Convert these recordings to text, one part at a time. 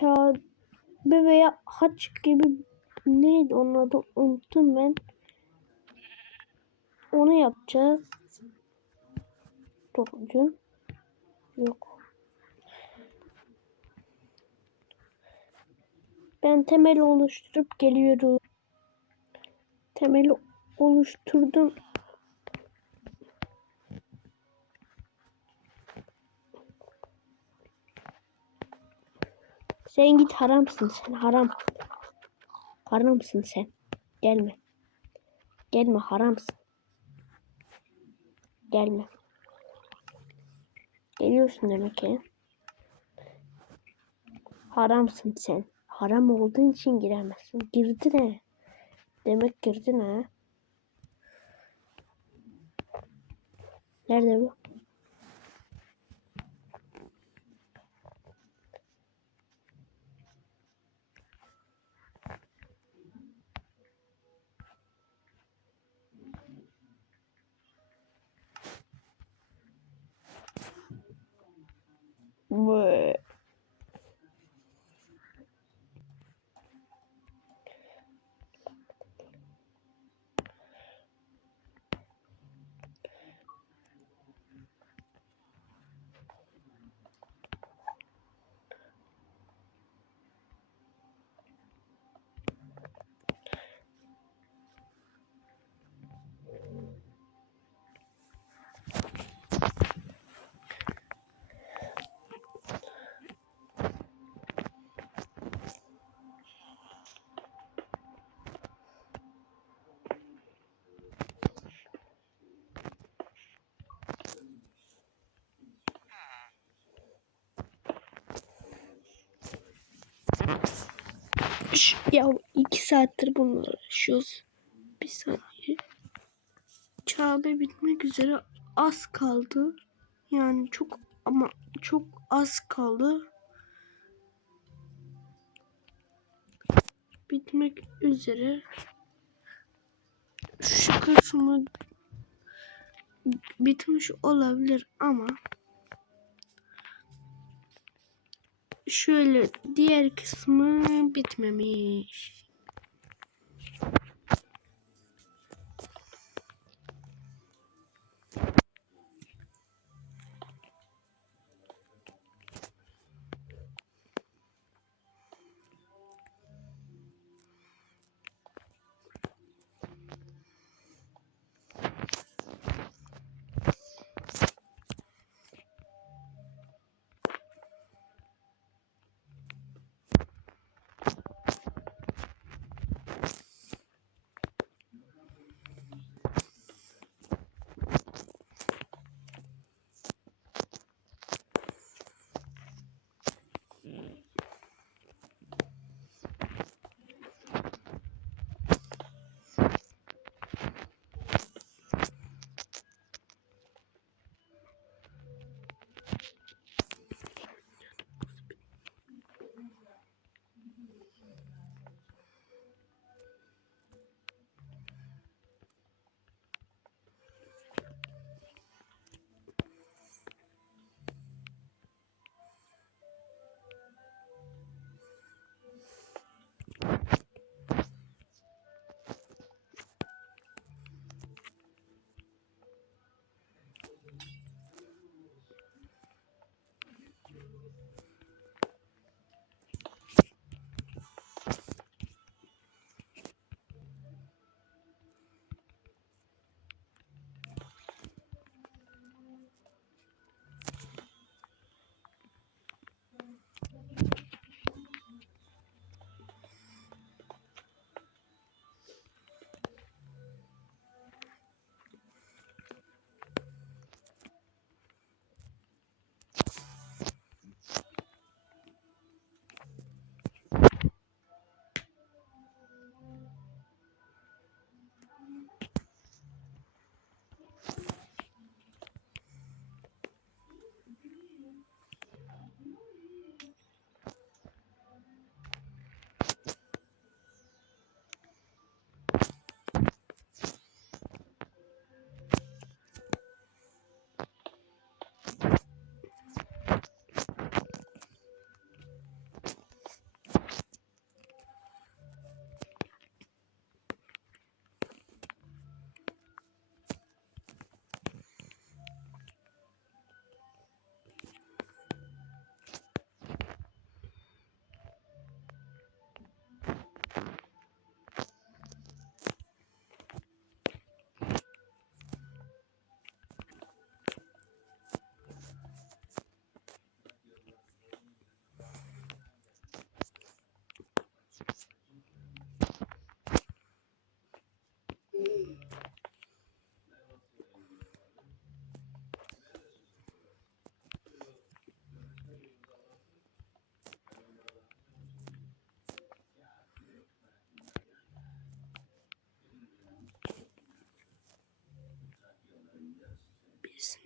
Kabe veya haç gibi neydi onun adı unuttum ben. Onu yapacağız. Doğru. Yok. Ben temeli oluşturup geliyorum. Temeli oluşturdum. Sen git haramsın sen haram. Haramsın sen. Gelme. Gelme haramsın. Gelme. Geliyorsun demek ki. Haramsın sen. Haram olduğun için giremezsin. Girdin he. Demek girdin ha. Nerede bu? 我。Ş- Ya iki saattir bununla uğraşıyoruz. Bir saniye. Kabe bitmek üzere az kaldı. Yani çok ama çok az kaldı. Bitmek üzere. Şu kısmı bitmiş olabilir ama şöyle diğer kısmı bitmemiş.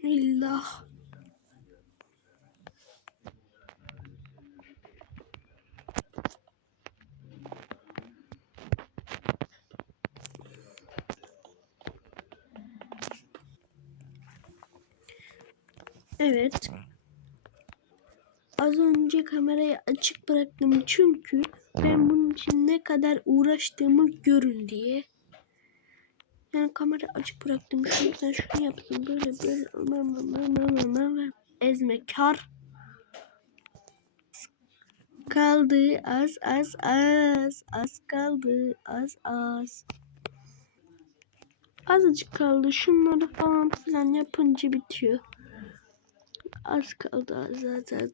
Bismillah. Evet. Az önce kamerayı açık bıraktım çünkü ben bunun için ne kadar uğraştığımı görün diye. Yani kamera açık bıraktım. Şuradan şunu yaptım. Böyle böyle. Aman, aman, aman, aman. Ezme kar. Kaldı az az az. Az kaldı az az. Azıcık kaldı. Şunları falan filan yapınca bitiyor. Az kaldı az zaten.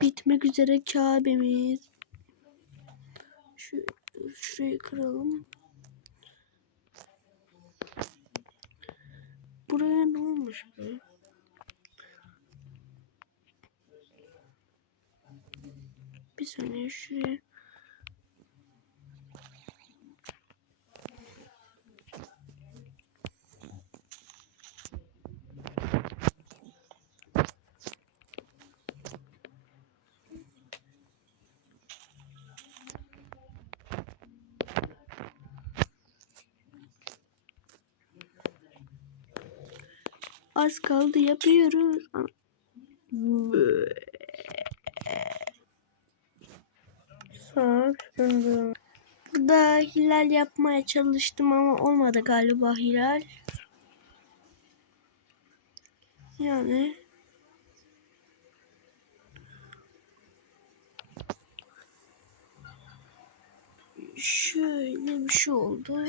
Bitmek üzere Kabe'miz. Şu, şurayı kıralım. Buraya ne olmuş be? Bir saniye şuraya. Az kaldı yapıyoruz. Burada hilal yapmaya çalıştım ama olmadı galiba hilal. Yani şöyle bir şey oldu.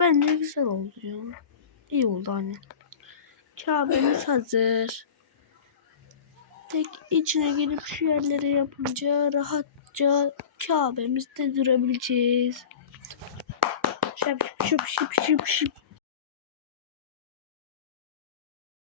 Bence güzel oldu ya. İyi oldu anne. Kabe'miz hazır. Tek içine girip şu yerlere yapınca rahatça Kabe'mizde durabileceğiz. Şıp şıp şıp şıp şıp.